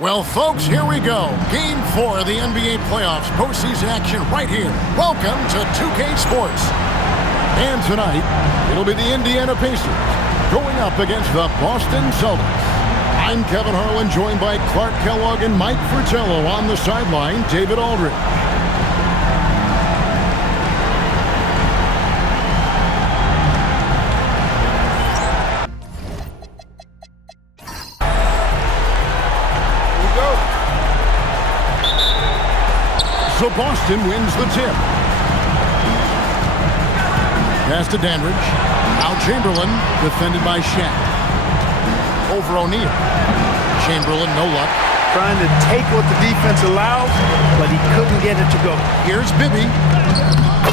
Well, folks, here we go. Game 4 of the NBA playoffs. Postseason action right here. Welcome to 2K Sports. And tonight, it'll be the Indiana Pacers going up against the Boston Celtics. I'm Kevin Harlan, joined by Clark Kellogg and Mike Fratello on the sideline. David Aldridge. So Boston wins the tip. Pass to Dandridge. Out Chamberlain, defended by Shaq. Over O'Neal. Chamberlain, no luck. Trying to take what the defense allows, but he couldn't get it to go. Here's Bibby.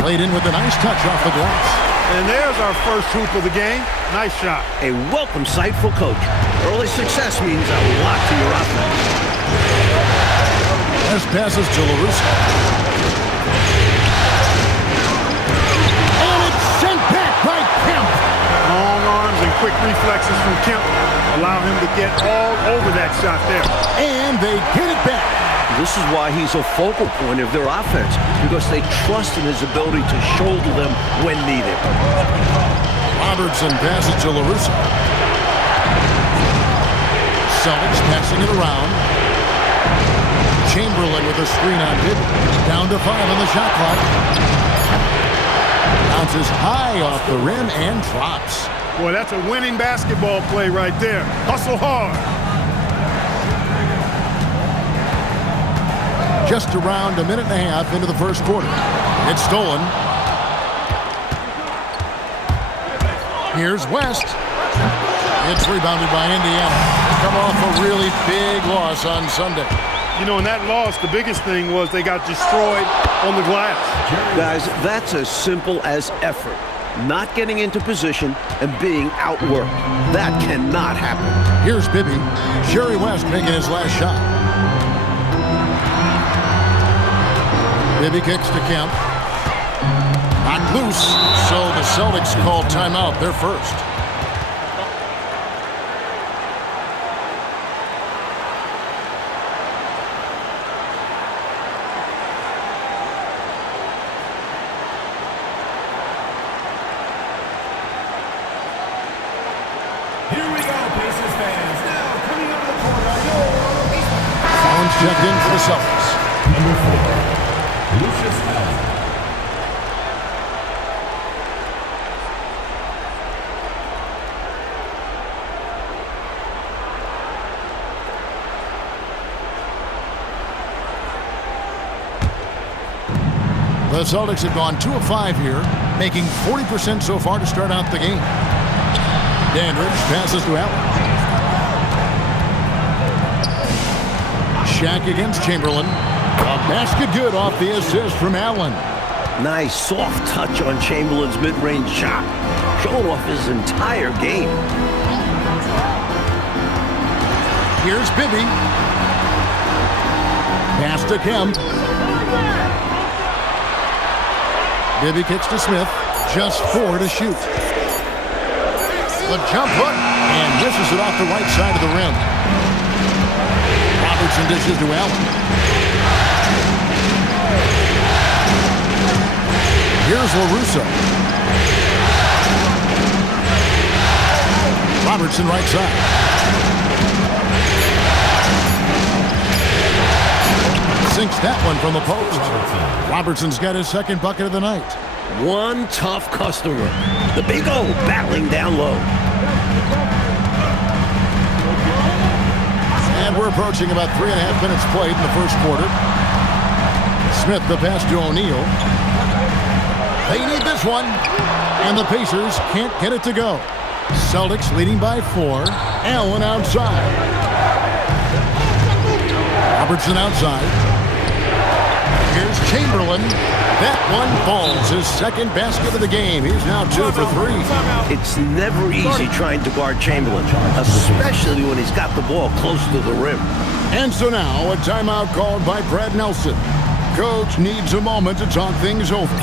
Played in with a nice touch off the glass. And there's our first hoop of the game. Nice shot. A welcome sight for coach. Early success means a lot to your offense. As passes to LaRusso. And it's sent back by Kemp. Long arms and quick reflexes from Kemp allow him to get all over that shot there. And they get it back. This is why he's a focal point of their offense, because they trust in his ability to shoulder them when needed. Robertson passes to LaRusso. Celtics passing it around. Chamberlain with a screen on Bibby. Down to 5 on the shot clock. Bounces high off the rim and drops. Boy, that's a winning basketball play right there. Hustle hard. Just around a minute and a half into the first quarter. It's stolen. Here's West. It's rebounded by Indiana. Come off a really big loss on Sunday. You know, in that loss, the biggest thing was they got destroyed on the glass. Guys, that's as simple as effort. Not getting into position and being outworked. That cannot happen. Here's Bibby. Jerry West making his last shot. Bibby kicks to Kemp. Knocked loose, so the Celtics call timeout. They're first. Checked in for the Celtics. Number 4, Lucius Allen. The Celtics have gone 2 of 5 here, making 40% so far to start out the game. Dandridge passes to Allen. Shaq against Chamberlain. A basket good off the assist from Allen. Nice soft touch on Chamberlain's mid-range shot. Showing off his entire game. Here's Bibby. Pass to Kemp. Bibby kicks to Smith. Just 4 to shoot. The jump hook. And misses it off the right side of the rim. Robertson dishes to Allen. Here's LaRusso. Robertson right side. Sinks that one from the post. Robertson's got his second bucket of the night. One tough customer. The Big O battling down low. And we're approaching about 3.5 minutes played in the first quarter. Smith the pass to O'Neal. They need this one. And the Pacers can't get it to go. Celtics leading by 4. Allen outside. Robertson outside. Here's Chamberlain. That one falls. His second basket of the game. He's now 2 for 3. It's never easy trying to guard Chamberlain, especially when he's got the ball close to the rim. And so now a timeout called by Brad Nelson. Coach needs a moment to talk things over.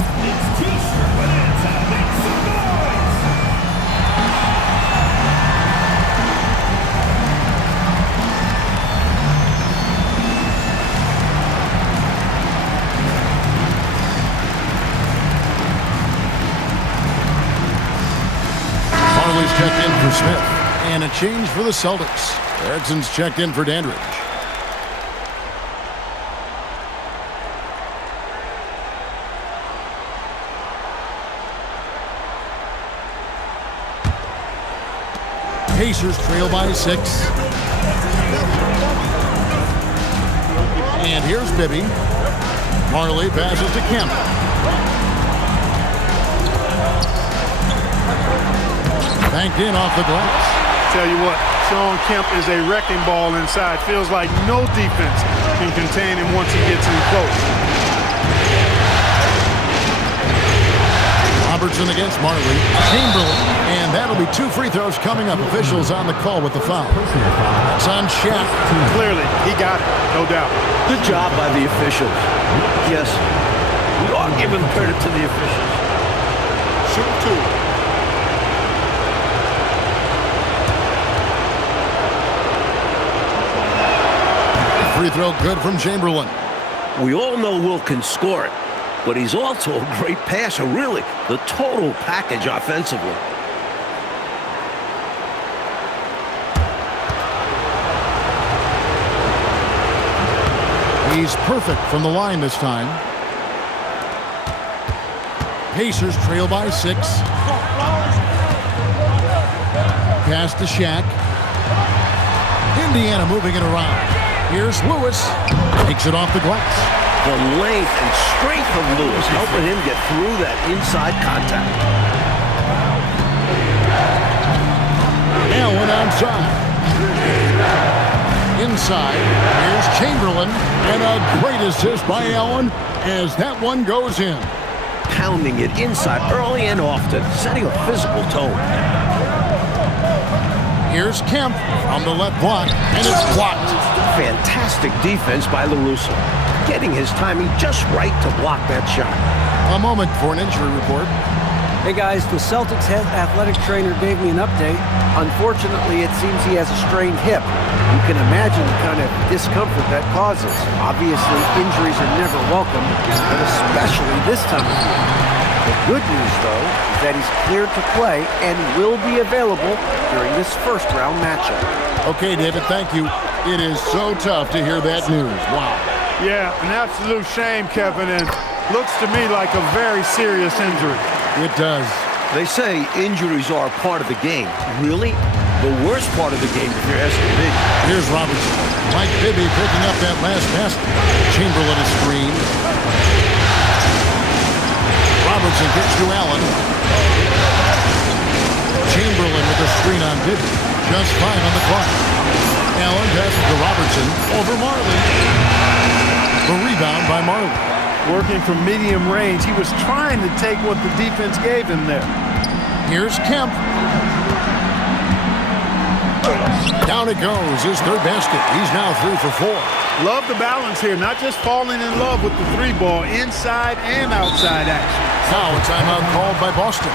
is checked in for Smith. And a change for the Celtics. Erickson's checked in for Dandridge. Pacers trail by 6. And here's Bibby. Marley passes to Kemp. Banked in off the glass. Tell you what, Sean Kemp is a wrecking ball inside. Feels like no defense can contain him once he gets in close. Robertson against Marley. Chamberlain. And that'll be 2 free throws coming up. Officials on the call with the foul. It's on Shaq. Clearly, he got it, no doubt. Good job by the officials. Yes, we are giving credit to the officials. Shoot 2. Free throw good from Chamberlain. We all know Wilt can score it, but he's also a great passer, really. The total package offensively. He's perfect from the line this time. Pacers trail by 6. Pass to Shaq. Indiana moving it around. Here's Lewis. Takes it off the glass. The length and strength of Lewis helping him get through that inside contact. Allen outside. Inside. Here's Chamberlain. And a great assist by Allen as that one goes in. Pounding it inside early and often, setting a physical tone. Here's Kemp from the left block, and it's blocked. Fantastic defense by LaRusso, getting his timing just right to block that shot. A moment for an injury report. Hey guys, the Celtics head athletic trainer gave me an update. Unfortunately, it seems he has a strained hip. You can imagine the kind of discomfort that causes. Obviously, injuries are never welcome, but especially this time of year. The good news, though, is that he's cleared to play and will be available during this first-round matchup. Okay, David, thank you. It is so tough to hear that news. Wow. Yeah, an absolute shame, Kevin, and looks to me like a very serious injury. It does. They say injuries are a part of the game. Really? The worst part of the game, if you're asking me. Here's Robertson. Mike Bibby picking up that last pass. Chamberlain a screen. Robertson gets to Allen. Chamberlain with a screen on Bibby. Just 5 on the clock. Allen passes to Robertson over Marley. The rebound by Marley. Working from medium range, he was trying to take what the defense gave him there. Here's Kemp. Down it goes, his third basket. He's now 3 for 4. Love the balance here, not just falling in love with the 3-ball, inside and outside action. Now a timeout called by Boston.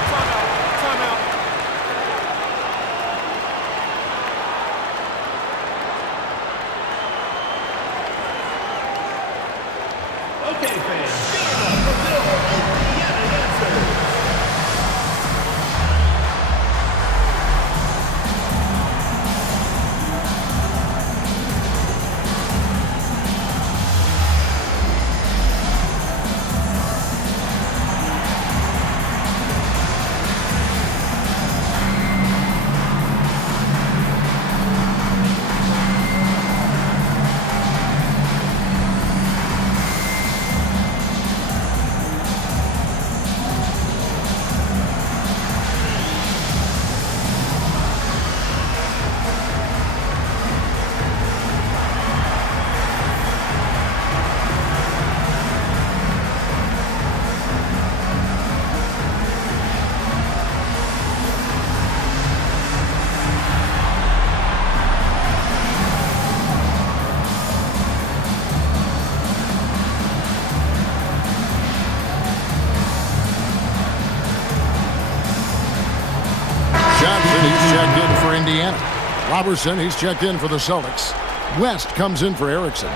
He's checked in for Indiana. Robertson, he's checked in for the Celtics. West comes in for Erickson.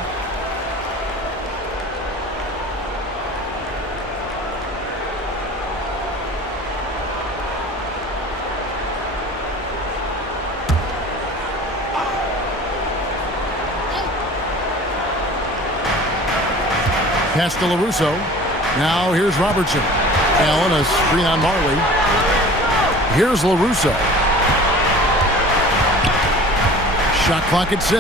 Pass to LaRusso. Now here's Robertson. Allen, a screen on Marley. Here's LaRusso. Shot clock at 6.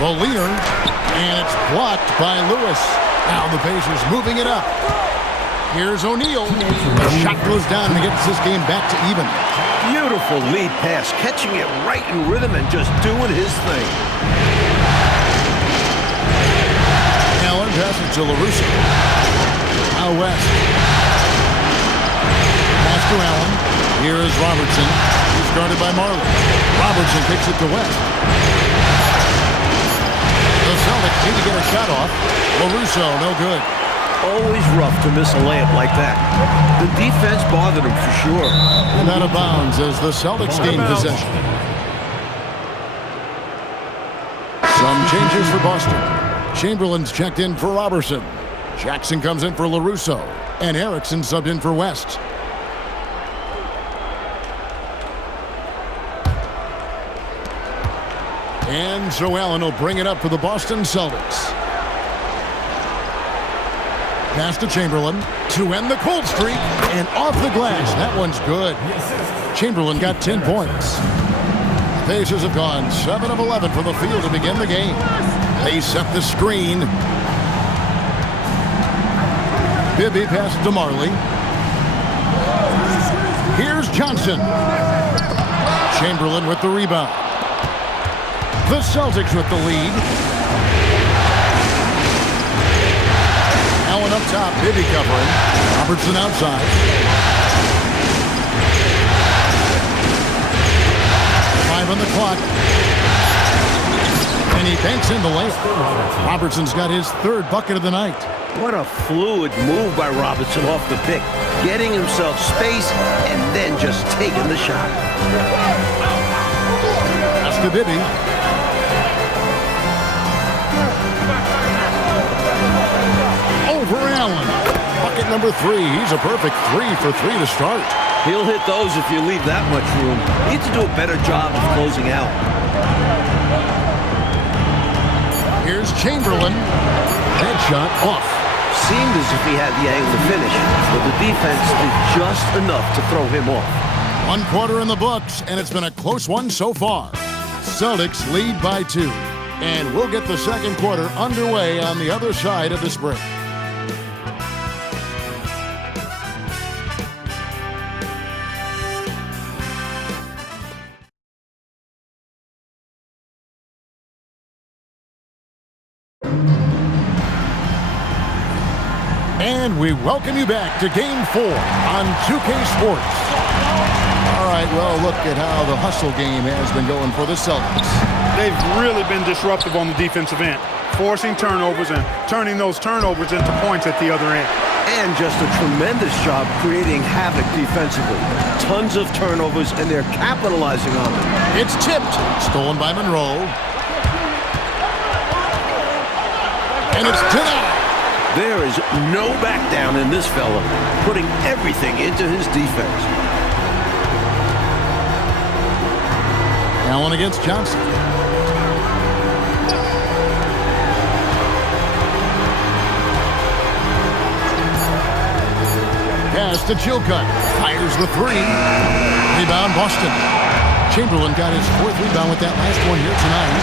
The leader, and it's blocked by Lewis. Now the Pacers moving it up. Here's O'Neal. The shot goes down and gets this game back to even. Beautiful lead pass, catching it right in rhythm and just doing his thing. Allen passes to LaRusso. Now West. Pass to Allen. Here is Robertson. He's guarded by Marley. Robertson kicks it to West. The Celtics need to get a shot off. LaRusso, no good. Always rough to miss a layup like that. The defense bothered him for sure. And out of bounds as the Celtics gain possession. Some changes for Boston. Chamberlain's checked in for Robertson. Jackson comes in for LaRusso. And Erickson subbed in for West. And so Allen will bring it up for the Boston Celtics. Pass to Chamberlain to end the cold streak, and off the glass. That one's good. Chamberlain got 10 points. The Pacers have gone 7 of 11 from the field to begin the game. They set the screen. Bibby passes to Marley. Here's Johnson. Chamberlain with the rebound. The Celtics with the lead. Allen up top, Bibby covering. Robertson outside. 5 on the clock. And he banks in the layup. Robertson's got his 3rd bucket of the night. What a fluid move by Robertson off the pick. Getting himself space and then just taking the shot. That's to Bibby. Over Allen. Bucket number 3. He's a perfect 3 for 3 to start. He'll hit those if you leave that much room. Needs to do a better job of closing out. Here's Chamberlain. That shot off. Seemed as if he had the angle to finish, but the defense did just enough to throw him off. 1 quarter in the books, and it's been a close one so far. Celtics lead by 2. And we'll get the second quarter underway on the other side of this break. And we welcome you back to Game 4 on 2K Sports. All right, well, look at how the hustle game has been going for the Celtics. They've really been disruptive on the defensive end, forcing turnovers and turning those turnovers into points at the other end. And just a tremendous job creating havoc defensively. Tons of turnovers, and they're capitalizing on them. It's tipped. Stolen by Monroe. And it's denied. There is no back down in this fella, putting everything into his defense. Allen against Johnson. Pass to Chilcutt. Fires the 3. Rebound Boston. Chamberlain got his 4th rebound with that last one here tonight.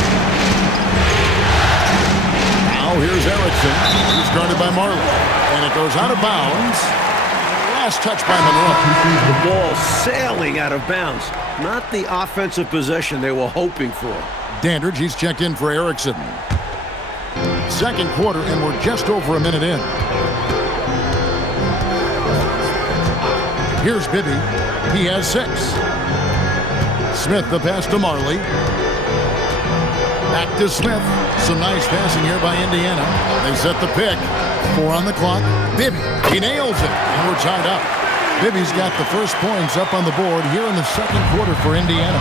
Now here's Erickson. He's guarded by Marley. And it goes out of bounds. Last touch by Monroe. The ball sailing out of bounds. Not the offensive possession they were hoping for. Dandridge, he's checked in for Erickson. Second quarter, and we're just over a minute in. Here's Bibby. He has 6. Smith, the pass to Marley. Back to Smith. Some nice passing here by Indiana. They set the pick. 4 on the clock. Bibby, he nails it, and we're tied up. Bibby's got the first points up on the board here in the second quarter for Indiana.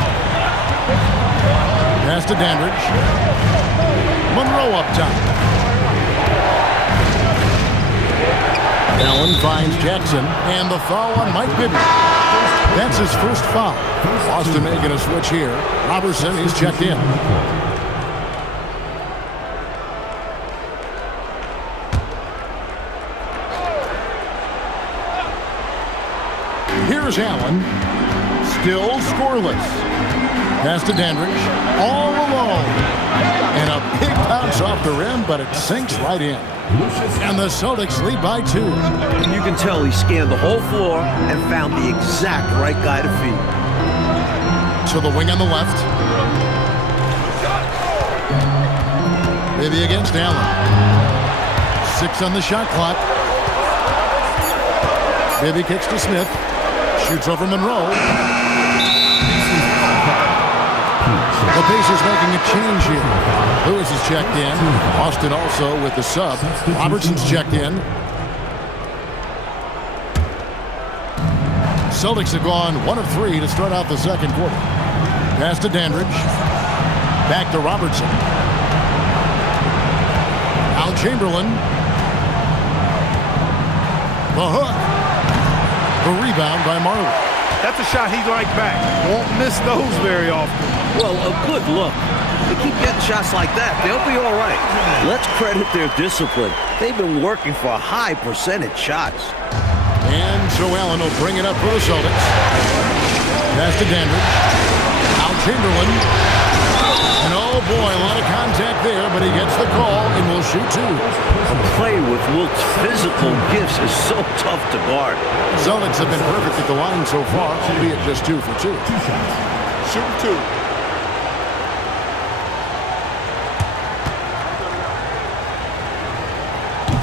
Pass to Dandridge. Monroe up top. Allen finds Jackson, and the foul on Mike Bibby. That's his first foul. Boston making a switch here. Robertson is checked in. Allen. Still scoreless. Pass to Dandridge. All alone. And a big bounce off the rim, but it sinks right in. And the Celtics lead by 2. You can tell he scanned the whole floor and found the exact right guy to feed. To the wing on the left. Maybe against Allen. 6 on the shot clock. Bibby kicks to Smith. Shoots over Monroe. The Pacers making a change here. Lewis is checked in. Austin also with the sub. Robertson's checked in. Celtics have gone 1 of 3 to start out the second quarter. Pass to Dandridge. Back to Robertson. Al Chamberlain. The hook. The rebound by Marley. That's a shot he'd like back. Won't miss those very often. Well, a good look. They keep getting shots like that, they'll be all right. Let's credit their discipline. They've been working for high percentage shots. And so Allen will bring it up for the Celtics. Pass to Dandridge. Al Chamberlain. And oh boy, a lot of contact there, but he gets the call and will shoot 2. A play with Wilt's physical gifts is so tough to guard. Celtics have been perfect at the line so far, albeit just 2 for 2. Shooting 2.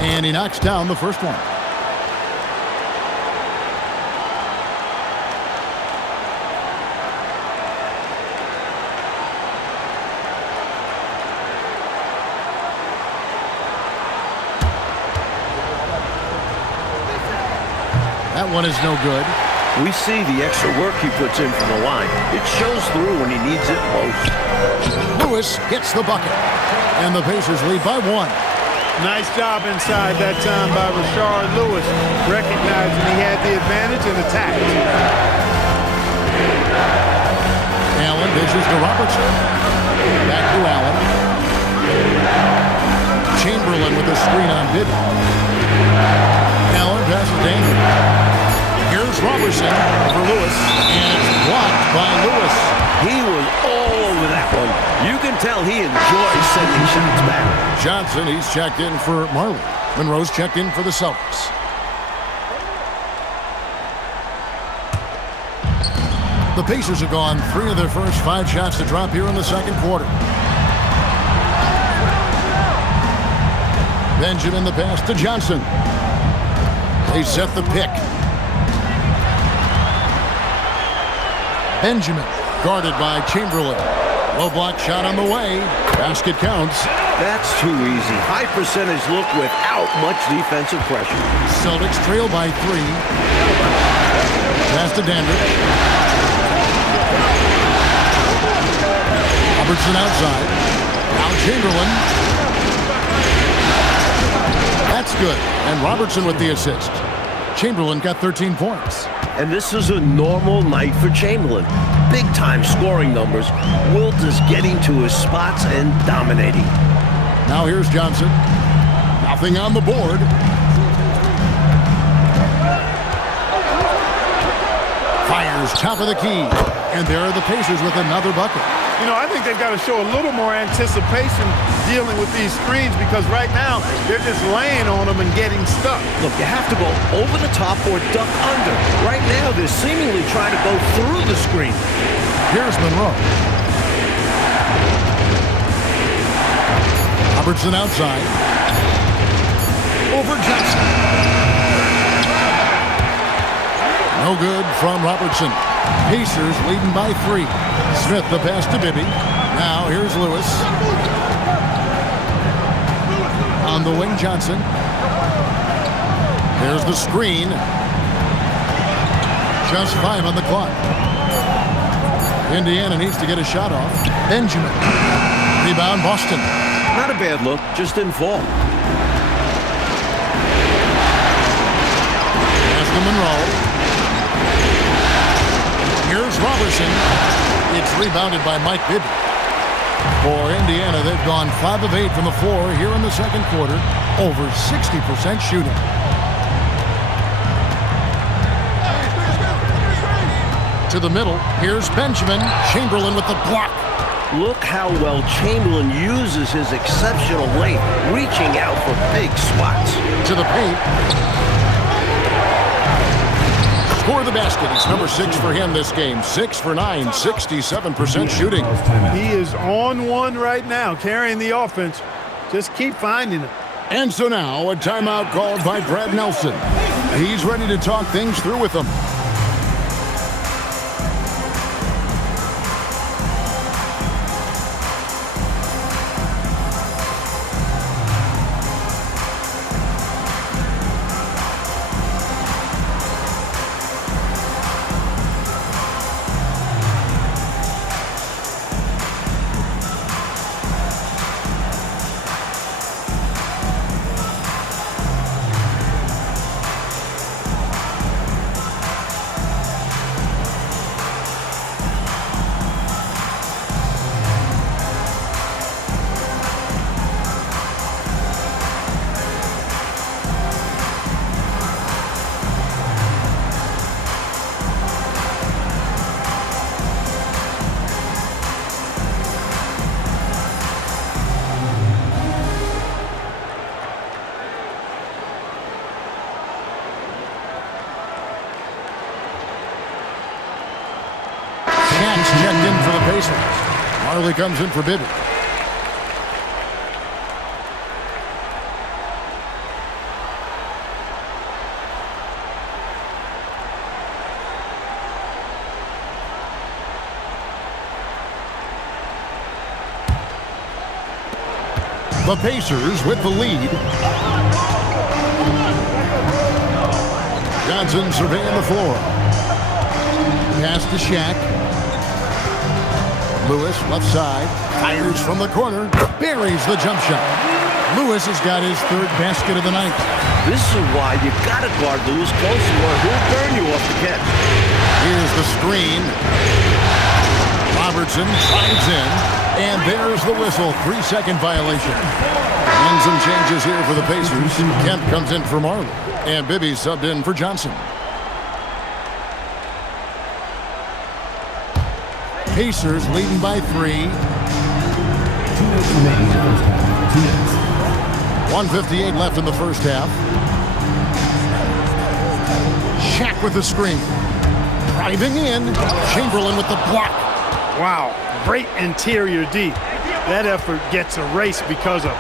And he knocks down the first one. That one is no good. We see the extra work he puts in from the line. It shows through when he needs it most. Lewis gets the bucket. And the Pacers lead by 1. Nice job inside that time by Rashard Lewis, recognizing he had the advantage and attacked. Allen dishes to Robertson. Back to Allen. Chamberlain with a screen on Bibby. Allen passes Dandridge. Here's Robertson for Lewis, and it's blocked by Lewis. He was all over that one. You can tell he enjoys sending shots back. Johnson, he's checked in for Marley. Monroe's checked in for the Celtics. The Pacers have gone 3 of their first 5 shots to drop here in the second quarter. Benjamin the pass to Johnson. They set the pick. Benjamin guarded by Chamberlain. Low block shot on the way. Basket counts. That's too easy. High percentage look without much defensive pressure. Celtics trail by 3. Pass to Dandridge. Robertson outside. Al Chamberlain. That's good. And Robertson with the assist. Chamberlain got 13 points. And this is a normal night for Chamberlain. Big-time scoring numbers. Wilt is getting to his spots and dominating. Now here's Johnson. Nothing on the board. Fires top of the key. And there are the Pacers with another bucket. You know, I think they've got to show a little more anticipation dealing with these screens because right now they're just laying on them and getting stuck. Look, you have to go over the top or duck under. Right now, they're seemingly trying to go through the screen. Here's Monroe. Robertson outside. Over Johnson. No good from Robertson. Pacers leading by 3. Smith the pass to Bibby. Now here's Lewis. On the wing, Johnson. There's the screen. Just 5 on the clock. Indiana needs to get a shot off. Benjamin. Rebound, Boston. Not a bad look, just didn't fall. Pass to Monroe. Here's Robertson. It's rebounded by Mike Bibby. For Indiana, they've gone 5 of 8 from the floor here in the second quarter. Over 60% shooting. To the middle. Here's Benjamin. Chamberlain with the block. Look how well Chamberlain uses his exceptional length, reaching out for big spots. To the paint. Score the basket. It's number 6 for him this game. 6 for 9, 67% shooting. He is on one right now, carrying the offense. Just keep finding it. And so now a timeout called by Brad Nelson. He's ready to talk things through with them. Checked in for the Pacers. Marley comes in for Bibby. The Pacers with the lead. Johnson surveying the floor. Pass to Shaq. Lewis, left side, fires from the corner, buries the jump shot. Lewis has got his 3rd basket of the night. This is why you gotta guard Lewis close or he'll burn you off the catch. Here's the screen. Robertson drives in, and there's the whistle. 3-second violation. And some changes here for the Pacers. Kemp comes in for Marley, and Bibby subbed in for Johnson. Pacers leading by 3. 2 minutes remaining in the first half. 2 minutes. 1:58 left in the first half. Shaq with the screen. Driving in. Chamberlain with the block. Wow, great interior D. That effort gets erased because of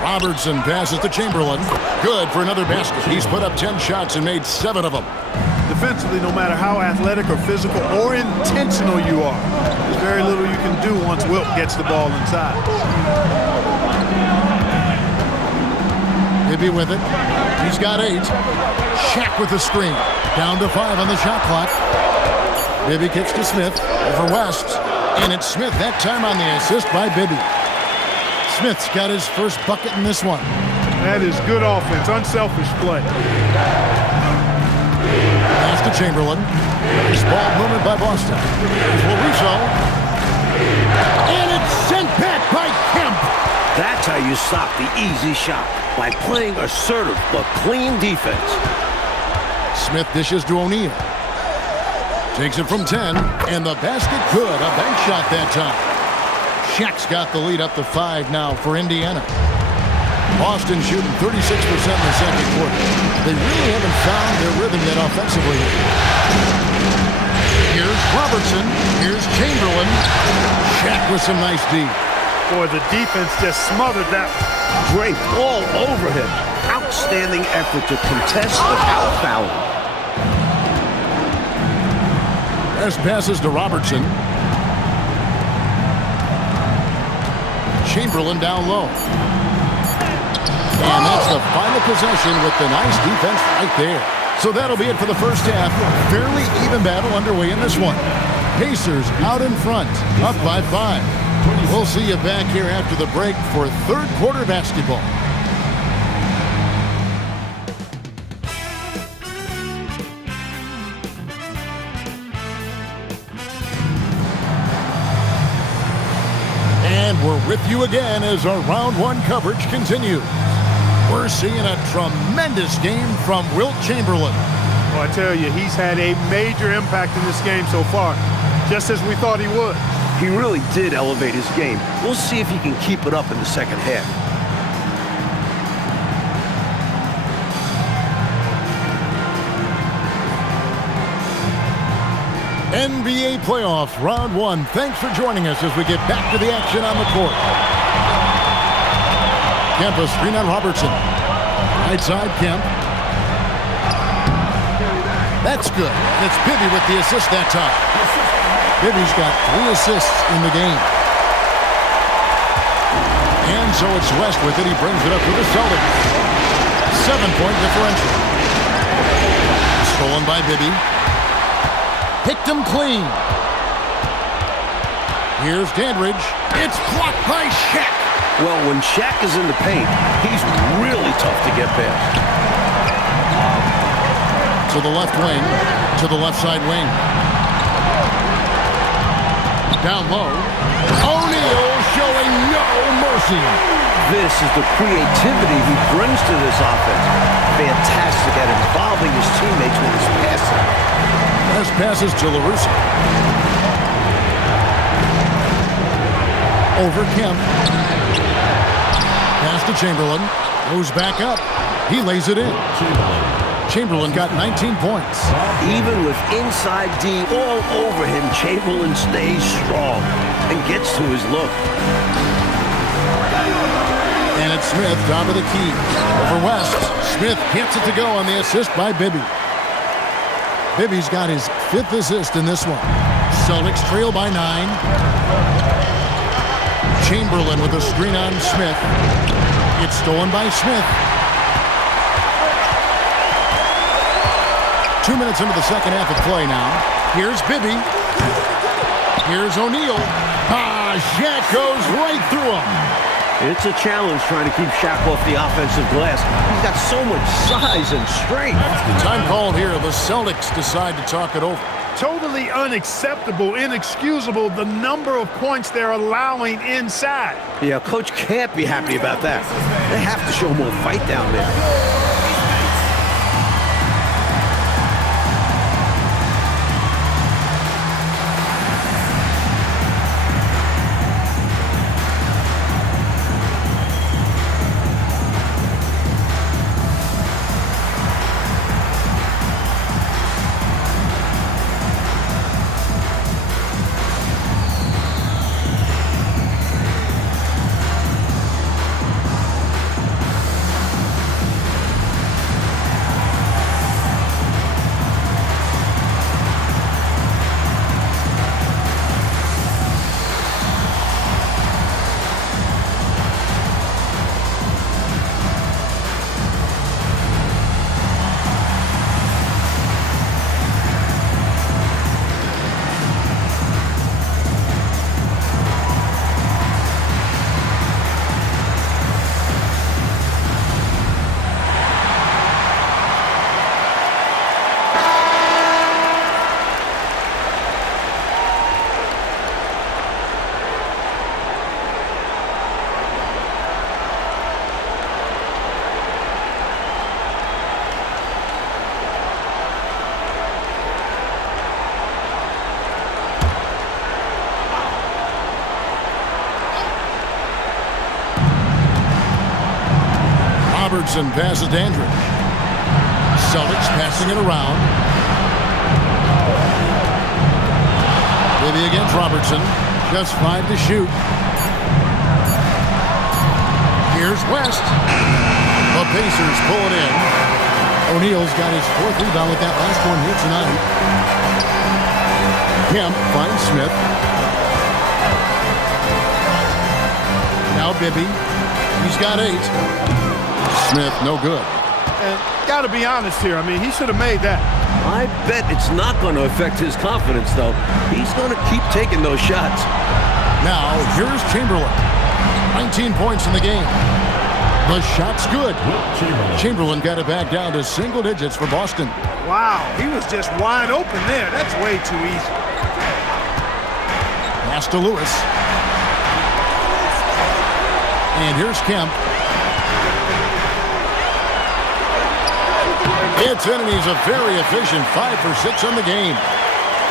Robertson passes to Chamberlain. Good for another basket. He's put up 10 shots and made 7 of them. defensively, no matter how athletic or physical or intentional you are. There's very little you can do once Wilt gets the ball inside. Bibby with it. He's got 8. Shaq with the screen. Down to 5 on the shot clock. Bibby kicks to Smith. Over West. And it's Smith that time on the assist by Bibby. Smith's got his first bucket in this one. That is good offense. Unselfish play. Pass to Chamberlain. Nice ball movement by Boston. Here's Larusso. And it's sent back by Kemp. That's how you stop the easy shot, by playing assertive but clean defense. Smith dishes to O'Neal. Takes it from 10, and the basket good. A bank shot that time. Shaq's got the lead up to 5 now for Indiana. Boston shooting 36% in the second quarter. They really haven't found their rhythm yet offensively. Here's Robertson. Here's Chamberlain. Shaq with some nice D. Boy, the defense just smothered that. Draped all over him. Outstanding effort to contest without fouling. Pass passes to Robertson. Chamberlain down low. And that's the final possession with the nice defense right there. So that'll be it for the first half. Fairly even battle underway in this one. Pacers out in front, up by 5. We'll see you back here after the break for third quarter basketball. And we're with you again as our round one coverage continues. We're seeing a tremendous game from Wilt Chamberlain. Well, I tell you, he's had a major impact in this game so far, just as we thought he would. He really did elevate his game. We'll see if he can keep it up in the second half. NBA playoffs, round one. Thanks for joining us as we get back to the action on the court. Kemp, a screen on Robertson. Right side, Kemp. That's good. And it's Bibby with the assist that time. Bibby's got 3 assists in the game. And so it's West with it. He brings it up to the Celtics. 7-point differential. Stolen by Bibby. Picked him clean. Here's Dandridge. It's blocked by Shaq. Well, when Shaq is in the paint, he's really tough to get past. To the left wing. To the left side wing. Down low. O'Neal showing no mercy. This is the creativity he brings to this offense. Fantastic at involving his teammates with his passing. There's passes to LaRusso. Over Kemp. Pass to Chamberlain. Goes back up. He lays it in. Chamberlain got 19 points. Even with inside D all over him, Chamberlain stays strong and gets to his look. And it's Smith down to the key. Over West. Smith gets it to go on the assist by Bibby. Bibby's got his 5th assist in this one. Celtics trail by 9. Chamberlain with a screen on Smith. It's stolen by Smith. 2 minutes into the second half of play now. Here's Bibby. Here's O'Neal. Shaq goes right through him. It's a challenge trying to keep Shaq off the offensive glass. He's got so much size and strength. Time called here. The Celtics decide to talk it over. Totally unacceptable, inexcusable, the number of points they're allowing inside. Yeah, Coach can't be happy about that. They have to show more fight down there. Robertson passes Dandridge. Celtics passing it around. Bibby against Robertson. Just 5 to shoot. Here's West. The Pacers pull it in. O'Neal's got his 4th rebound with that last one here tonight. Kemp finds Smith. Now Bibby. He's got 8. Smith, no good. And got to be honest here. I mean, he should have made that. I bet it's not going to affect his confidence, though. He's going to keep taking those shots. Now, here's Chamberlain. 19 points in the game. The shot's good. Chamberlain got it back down to single digits for Boston. Wow, he was just wide open there. That's way too easy. Pass to Lewis. And here's Kemp. It's in, and he's a very efficient 5 for 6 on the game.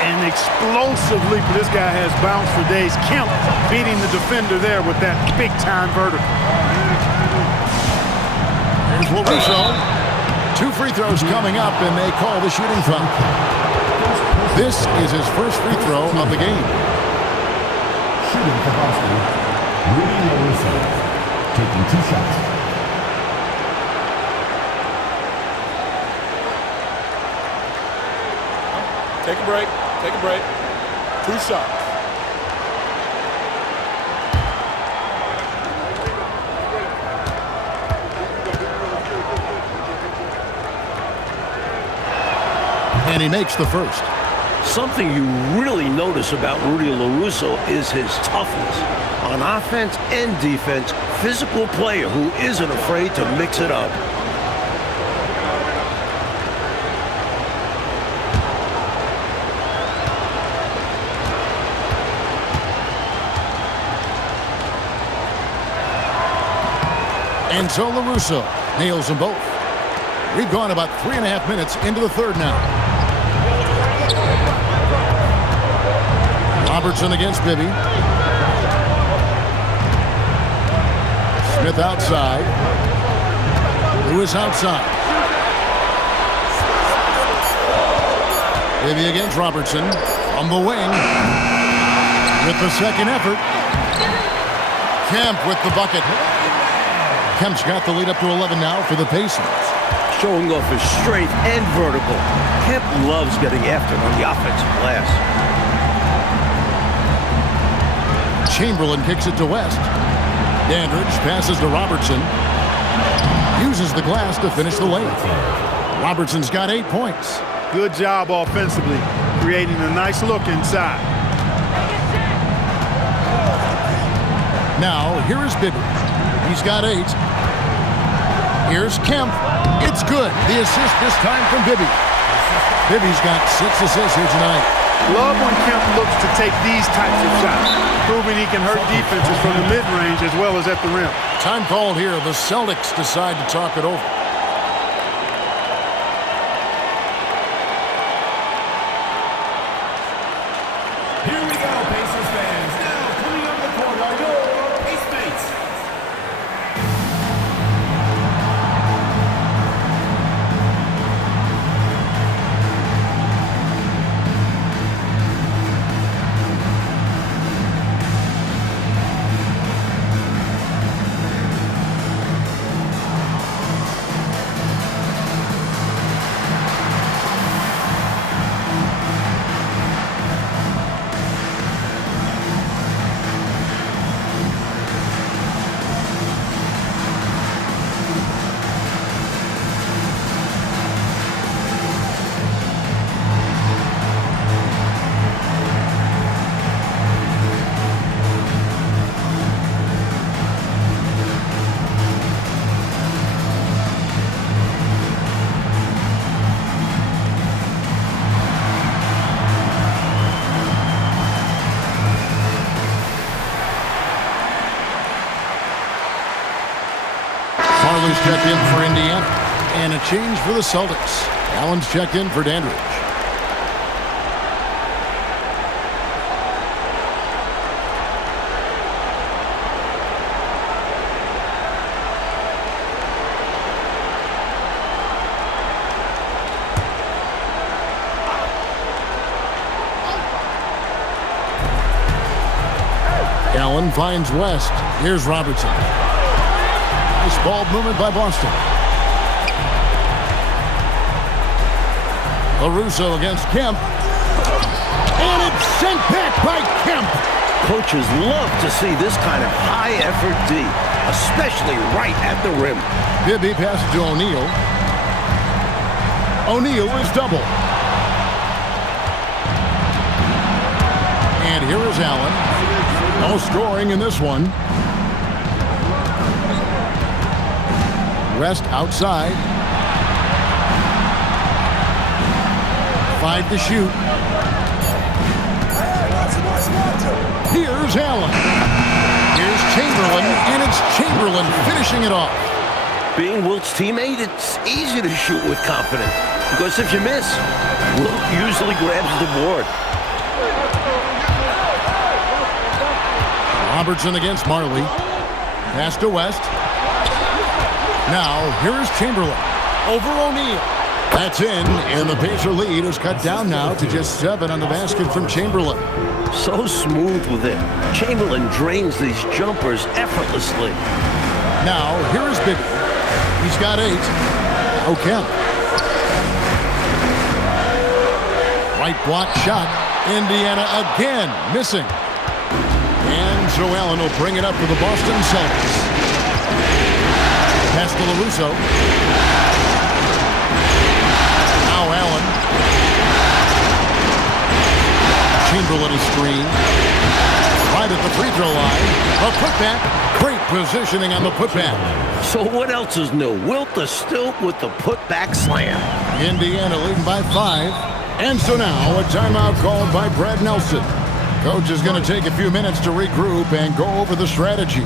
An explosive leaper. This guy has bounced for days. Kemp beating the defender there with that big-time vertical. Here's LaRusso. 2 free throws coming up, and they call the shooting foul. This is his first free throw of the game. Shooting for Boston, Rudy LaRusso, taking 2 shots. Take a break. Take a break. 2 shots. And he makes the first. Something you really notice about Rudy LaRusso is his toughness. On offense and defense, physical player who isn't afraid to mix it up. And so LaRusso nails them both. We've gone about 3.5 minutes into the third now. Robertson against Bibby. Smith outside. Lewis outside. Bibby against Robertson on the wing. With the second effort. Kemp with the bucket. Kemp's got the lead up to 11 now for the Pacers. Showing off his strength and vertical. Kemp loves getting after it on the offensive glass. Chamberlain kicks it to West. Dandridge passes to Robertson. Uses the glass to finish the lane. Robertson's got 8 points. Good job offensively, creating a nice look inside. Now, here is Bibby. He's got 8. Here's Kemp. It's good. The assist this time from Bibby. Bibby's got 6 assists here tonight. Love when Kemp looks to take these types of shots, proving he can hurt defenses from the mid-range as well as at the rim. Time called here. The Celtics decide to talk it over. Here we go, Pacers fans. Now coming up the court are your Pace mates. Farley's checked in for Indiana. And a change for the Celtics. Allen's checked in for Dandridge. Allen finds West. Here's Robertson. Nice ball movement by Boston. LaRusso against Kemp. And it's sent back by Kemp. Coaches love to see this kind of high-effort D, especially right at the rim. Bibby passes to O'Neal. O'Neal is double. And here is Allen. No scoring in this one. West outside. 5 to shoot. Here's Allen. Here's Chamberlain, and it's Chamberlain finishing it off. Being Wilt's teammate, it's easy to shoot with confidence. Because if you miss, Wilt usually grabs the board. Robertson against Marley. Pass to West. Now, here's Chamberlain. Over O'Neal. That's in, and the Pacer lead is cut down now to just 7 on the basket from Chamberlain. So smooth with it. Chamberlain drains these jumpers effortlessly. Now, here's Bibby. He's got 8. O'Kemp. Right block shot. Indiana again missing. And Joe Allen will bring it up for the Boston Celtics. Pass to LaRusso. Now Allen. Chamberlain is screen. Right at the free throw line. A putback. Great positioning on the putback. So what else is new? Wilt is still with the putback slam. Indiana leading by 5. And so now a timeout called by Brad Nelson. Coach is going to take a few minutes to regroup and go over the strategy.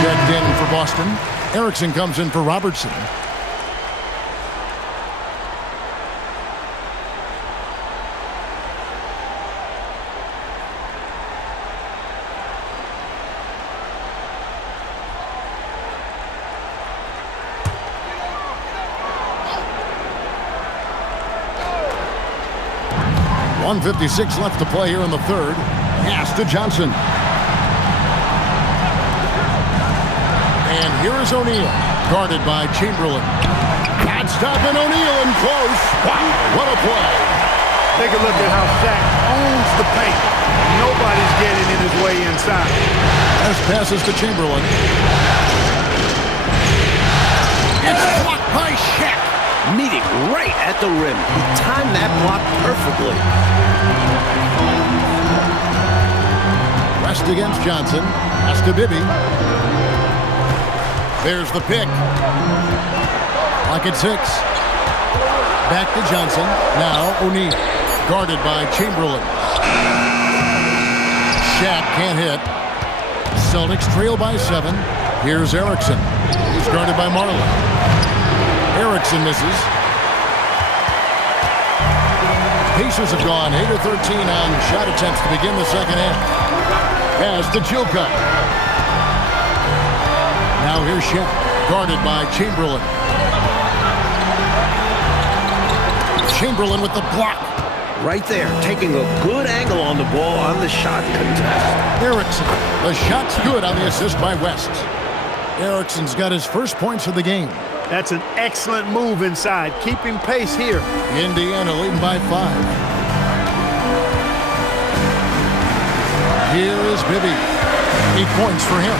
Checked in for Boston. Erickson comes in for Robertson. .156 left to play here in the third. Pass to Johnson. And here is O'Neal, guarded by Chamberlain. Can't stop and O'Neal in close. Wow, what a play. Take a look at how Shaq owns the paint. Nobody's getting in his way inside. As passes to Chamberlain. It's blocked by Shaq. Meeting right at the rim. He timed that block perfectly. West against Johnson. Pass to Bibby. There's the pick. Clock at 6. Back to Johnson. Now O'Neal. Guarded by Chamberlain. Shaq can't hit. Celtics trail by 7. Here's Erickson. He's guarded by Marley. Erickson misses. Pacers have gone 8 of 13 on shot attempts to begin the second half. Pass to Chilcutt. Now here's Shaq, guarded by Chamberlain. Chamberlain with the block. Right there, taking a good angle on the ball on the shot contest. Erickson. The shot's good on the assist by West. Erickson's got his first points of the game. That's an excellent move inside, keeping pace here. Indiana leading by 5. Here is Bibby. 8 points for him.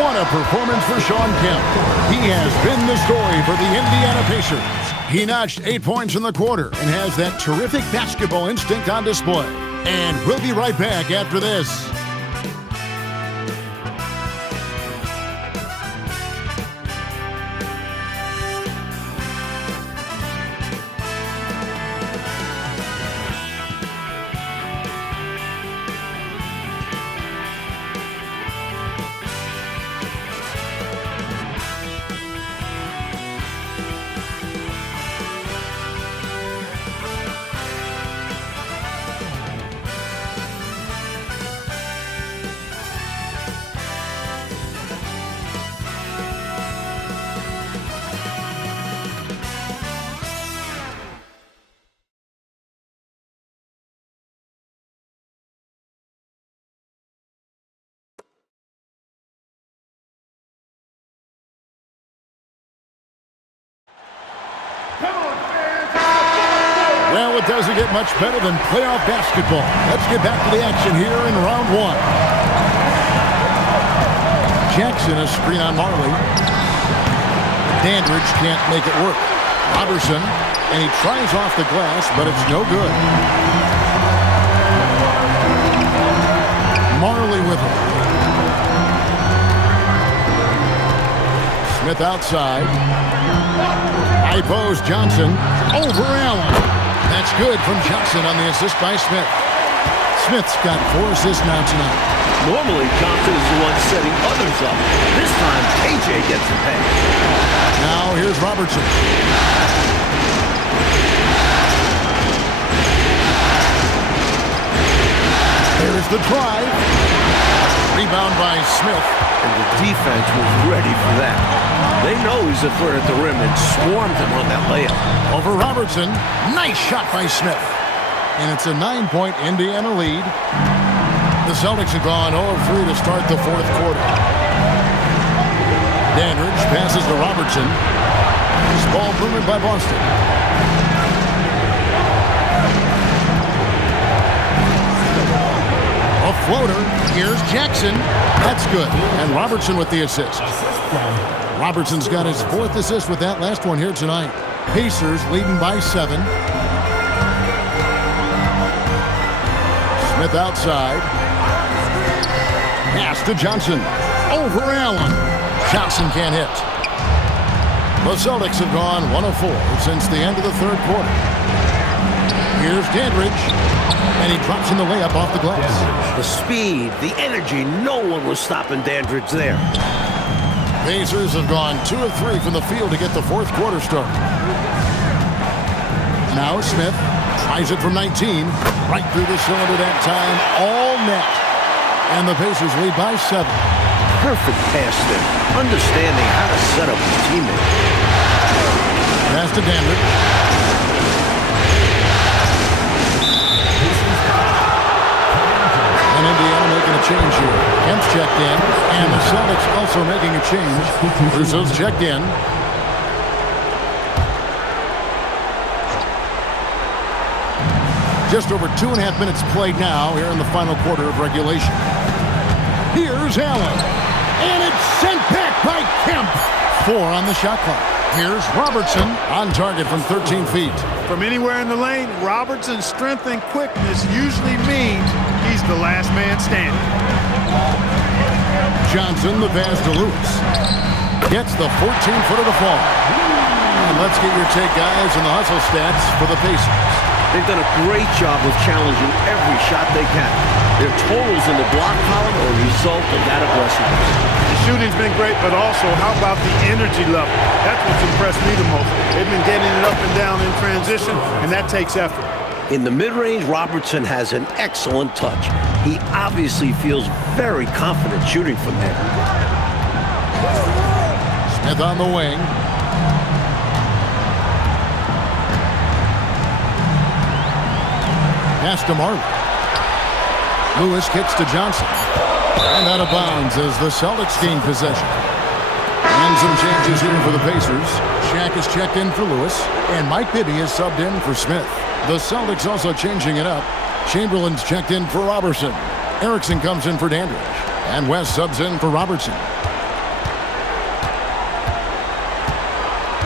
What a performance for Shawn Kemp. He has been the story for the Indiana Pacers. He notched 8 points in the quarter and has that terrific basketball instinct on display. And we'll be right back after this. Well, it doesn't get much better than playoff basketball. Let's get back to the action here in round one. Jackson, a screen on Marley. Dandridge can't make it work. Robertson, and he tries off the glass, but it's no good. Marley with it. Smith outside. High post, Johnson over Allen. That's good from Johnson on the assist by Smith. Smith's got 4 assists now tonight. Normally, Johnson is the one setting others up. This time, KJ gets the pass. Now, here's Robertson. There's the drive. Rebound by Smith. And the defense was ready for that. They know he's a threat at the rim and swarmed him on that layup. Over Robertson. Nice shot by Smith. And it's a 9-point Indiana lead. The Celtics have gone 0 of 3 to start the fourth quarter. Dandridge passes to Robertson. This ball moved by Boston. A floater. Here's Jackson. That's good. And Robertson with the assist. Robertson's got his 4th assist with that last one here tonight. Pacers leading by 7. Smith outside. Pass to Johnson. Over Allen. Johnson can't hit. The Celtics have gone 1 of 4 since the end of the third quarter. Here's Dandridge. And he drops in the layup off the glass. The speed, the energy, no one was stopping Dandridge there. Pacers have gone 2 of 3 from the field to get the fourth quarter started. Now Smith tries it from 19. Right through the cylinder that time. All net. And the Pacers lead by 7. Perfect pass there. Understanding how to set up his teammate. Pass to Dandridge. And Indiana making a change here. Kemp's checked in. And the Celtics also making a change. Russo's checked in. Just over 2.5 minutes played now here in the final quarter of regulation. Here's Allen. And it's sent back by Kemp. 4 on the shot clock. Here's Robertson on target from 13 feet. From anywhere in the lane, Robertson's strength and quickness usually means he's the last man standing. Johnson, the pass to Lewis. Gets the 14-footer to fall. And let's get your take, guys, on the hustle stats for the Pacers. They've done a great job of challenging every shot they can. Their totals in the block column are a result of that aggressiveness. The shooting's been great, but also, how about the energy level? That's what's impressed me the most. They've been getting it up and down in transition, and that takes effort. In the mid-range, Robertson has an excellent touch. He obviously feels very confident shooting from there. Smith on the wing. Pass to Marley. Lewis kicks to Johnson. And out of bounds as the Celtics gain possession. And some changes here for the Pacers. Shaq is checked in for Lewis. And Mike Bibby is subbed in for Smith. The Celtics also changing it up. Chamberlain's checked in for Robertson. Erickson comes in for Dandridge. And West subs in for Robertson.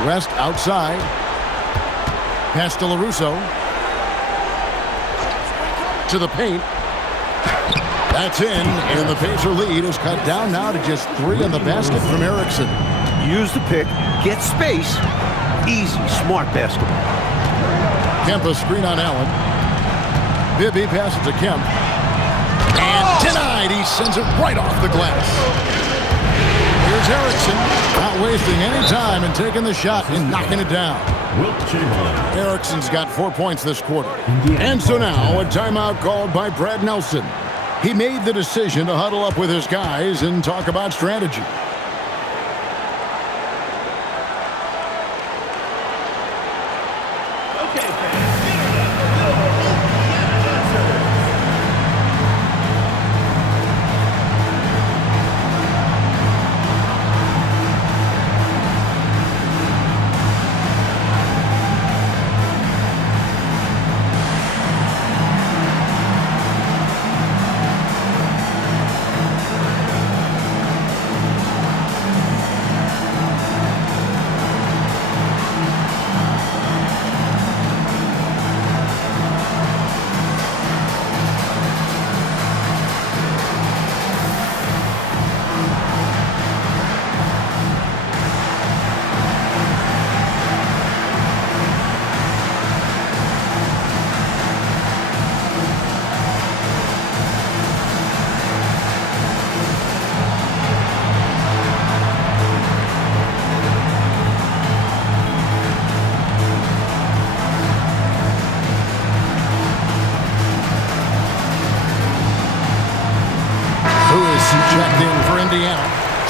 West outside. Pass to LaRusso. To the paint. That's in, and the Pacer lead is cut down now to just 3 on the basket from Erickson. Use the pick, get space. Easy, smart basketball. Kemp a screen on Allen. Bibby passes to Kemp. And denied. He sends it right off the glass. Here's Erickson, not wasting any time and taking the shot and knocking it down. Erickson's got 4 points this quarter. And so now a timeout called by Brad Nelson. He made the decision to huddle up with his guys and talk about strategy.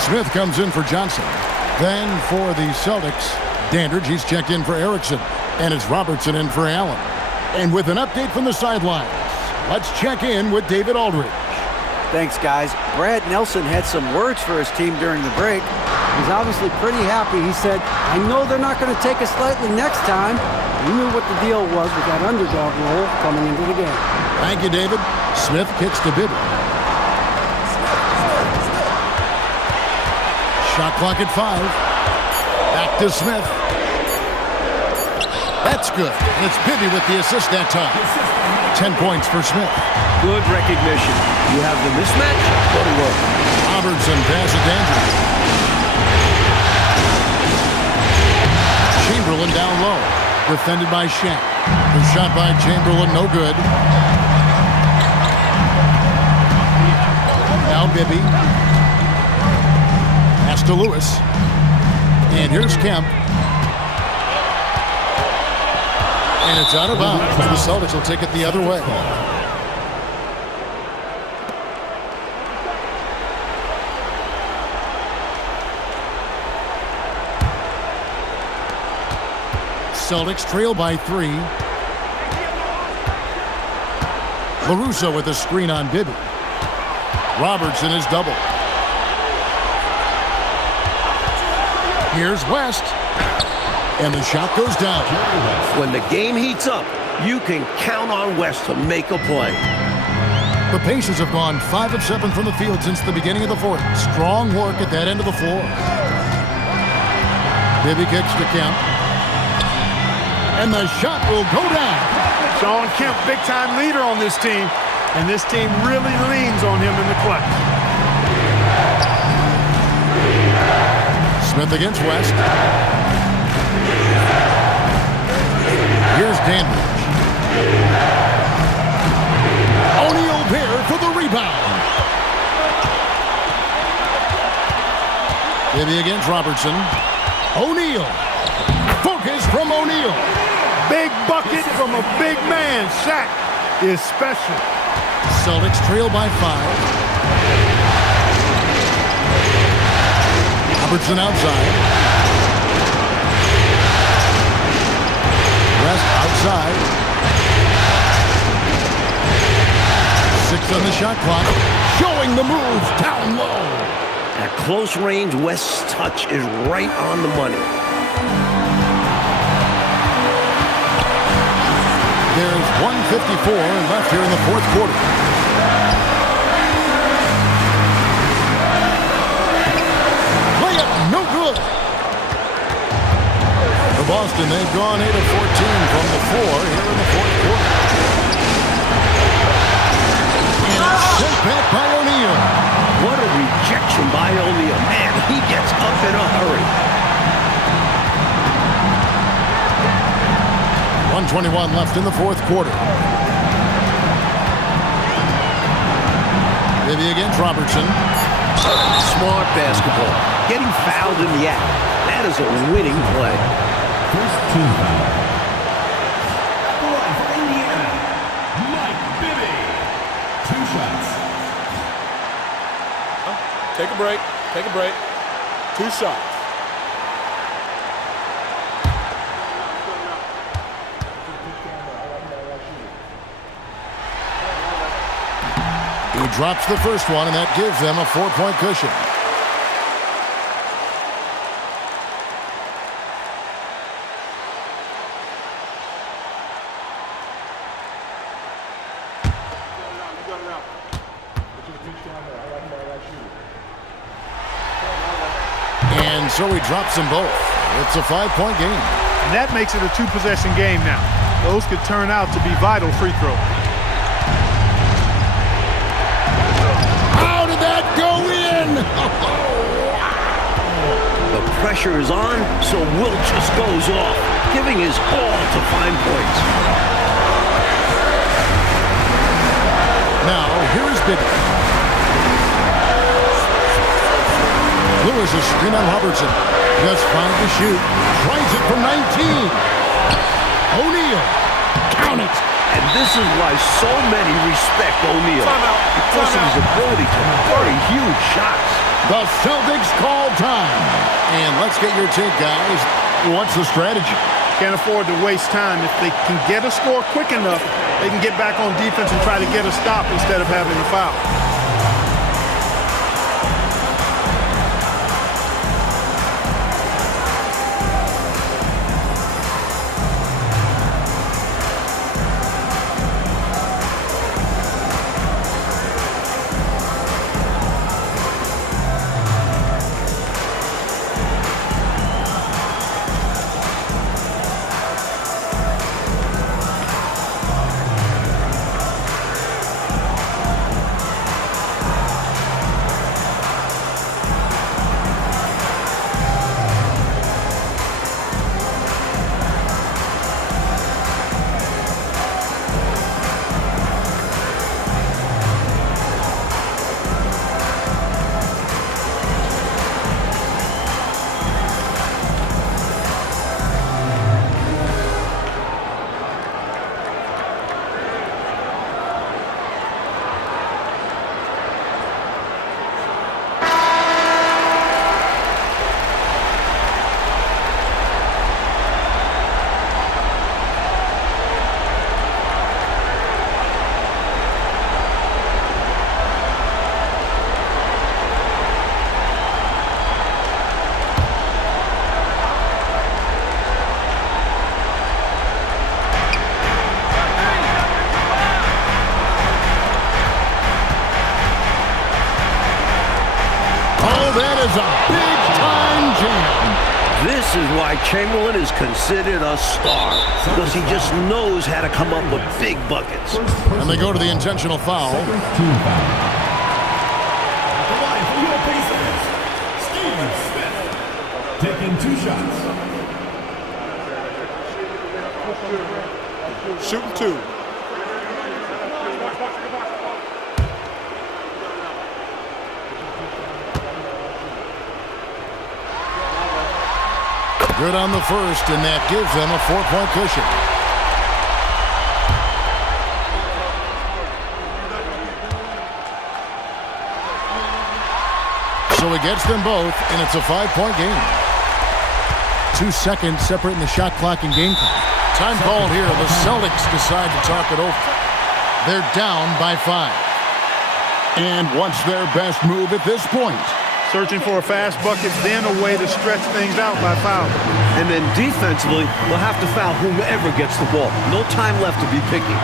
Smith comes in for Johnson. Then for the Celtics, Dandridge, he's checked in for Erickson. And it's Robertson in for Allen. And with an update from the sidelines, let's check in with David Aldridge. Thanks, guys. Brad Nelson had some words for his team during the break. He's obviously pretty happy. He said, I know they're not going to take us lightly next time. We knew what the deal was with that underdog role coming into the game. Thank you, David. Smith kicks to Bibby. Shot clock at 5. Back to Smith. That's good. And it's Bibby with the assist that time. 10 points for Smith. Good recognition. You have the mismatch, go to work. Robertson pass to Dandridge. Chamberlain down low. Defended by Shaq. The shot by Chamberlain, no good. Now Bibby. Pass to Lewis. And here's Kemp. And it's out of bounds. The Celtics will take it the other way. Celtics trail by 3. LaRusso with a screen on Bibby. Robertson is double. Here's West. And the shot goes down. When the game heats up, you can count on West to make a play. The Pacers have gone 5 of 7 from the field since the beginning of the fourth. Strong work at that end of the floor. Bibby kicks to Kemp. And the shot will go down. Shawn Kemp, big-time leader on this team, and this team really leans on him in the clutch. Smith against West. Here's Dandridge. O'Neal there for the rebound. Bibby against Robertson. O'Neal. Focus from O'Neal. Big bucket from a big man. Shaq is special. Celtics trail by 5. Robertson outside. West outside. 6 on the shot clock. Showing the moves down low. At close range, West's touch is right on the money. There's 1:54 left here in the fourth quarter. Layup, no good. For Boston, they've gone 8 of 14 from the floor here in the fourth quarter. And it's sent back by O'Neal. What a rejection by O'Neal. Man, he gets up in a hurry. 1:21 left in the fourth quarter. Bibby against Robertson. Smart basketball. Getting fouled in the act. That is a winning play. First team foul. Scoring for Indiana, Mike Bibby. 2 shots. Take a break. Take a break. 2 shots. He drops the first one, and that gives them a 4-point cushion. And so he drops them both. It's a 5-point game. And that makes it a 2-possession game now. Those could turn out to be vital free throws. How did that go in? The pressure is on, so Wilt just goes off, giving his all to find points. Now, here is Bibby. Lewis is spin on Robertson. Just 5 to shoot. Tries it from 19. O'Neal. Count it. And this is why so many respect O'Neal. Because of his ability to bury huge shots. The Celtics call time. And let's get your take, guys. What's the strategy? Can't afford to waste time. If they can get a score quick enough, they can get back on defense and try to get a stop instead of having a foul. That is a big-time jam. This is why Chamberlain is considered a star, because he just knows how to come up with big buckets. And they go to the intentional foul. Team foul. At the line for your Pacers, Steve Smith, taking 2 shots. Shooting 2. Good on the first, and that gives them a 4-point cushion. So he gets them both, and it's a 5-point game. 2 seconds separating the shot clock and game clock. Time called here. The Celtics decide to talk it over. They're down by 5. And what's their best move at this point? Searching for a fast bucket, then a way to stretch things out by fouling. And then defensively, they'll have to foul whomever gets the ball. No time left to be picky.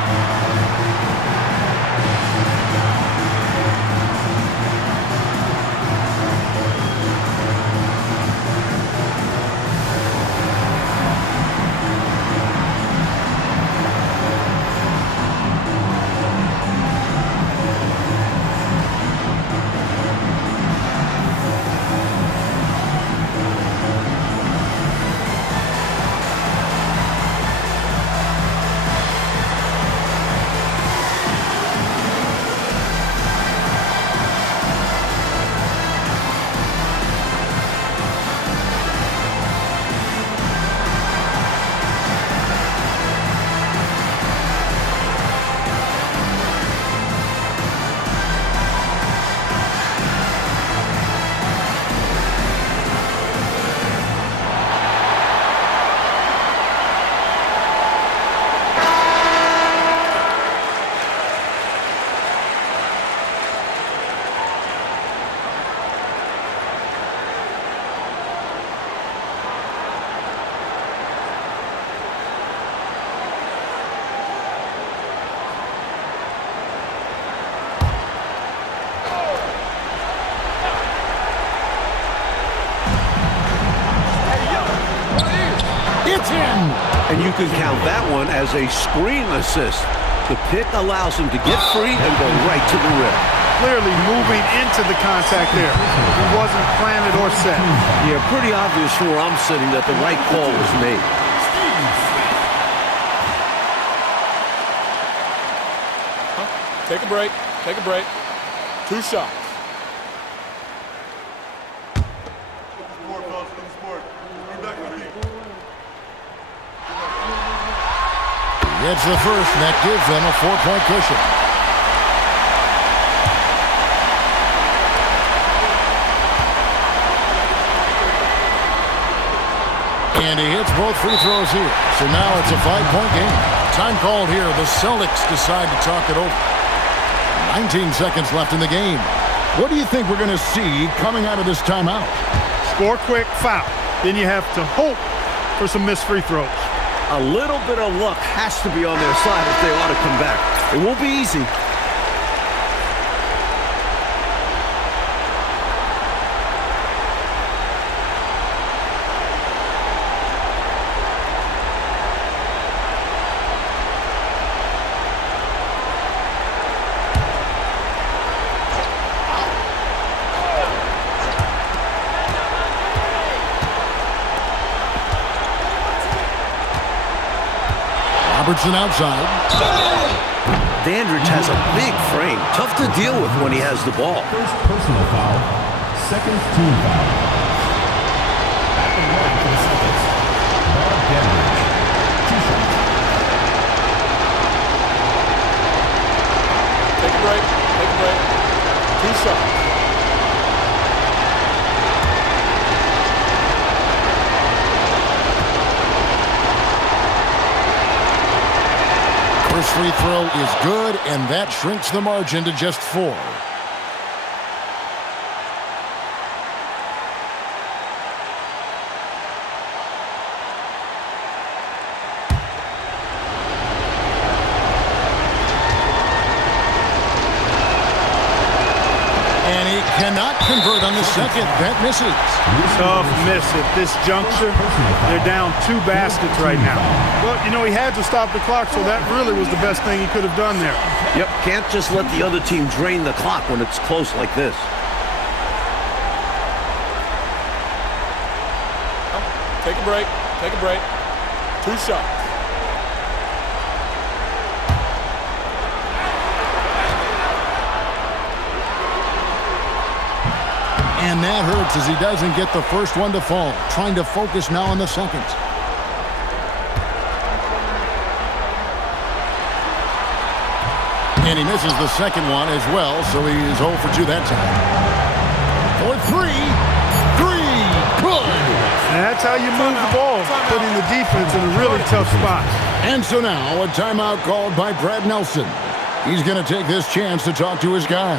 And you can count that one as a screen assist. The pick allows him to get free and go right to the rim. Clearly moving into the contact there. He wasn't planted or set. Yeah, pretty obvious from where I'm sitting that the right call was made. Take a break. Take a break. 2 shots. Gets the first, and that gives them a 4-point cushion. And he hits both free throws here. So now it's a 5-point game. Time called here. The Celtics decide to talk it over. 19 seconds left in the game. What do you think we're going to see coming out of this timeout? Score quick, foul. Then you have to hope for some missed free throws. A little bit of luck has to be on their side if they want to come back. It won't be easy. Robertson outside. Dandridge has a big frame. Tough to deal with when he has the ball. First personal foul. Second team foul. Back in line for the Celtics. Dandridge. 2 shots. Take a break. Take a break. 2 shots. First free throw is good, and that shrinks the margin to just 4. And he cannot convert on the second. That misses. Tough miss at this juncture. They're down 2 baskets right now. Well, you know, he had to stop the clock, so that really was the best thing he could have done there. Yep, can't just let the other team drain the clock when it's close like this. Take a break. Take a break. 2 shots. And that hurts as he doesn't get the first one to fall. Trying to focus now on the second. And he misses the second one as well, so he is 0 for 2 that time. For 3. 3. Good. And that's how you move the ball, putting the defense in a really tough spot. And so now a timeout called by Brad Nelson. He's going to take this chance to talk to his guy.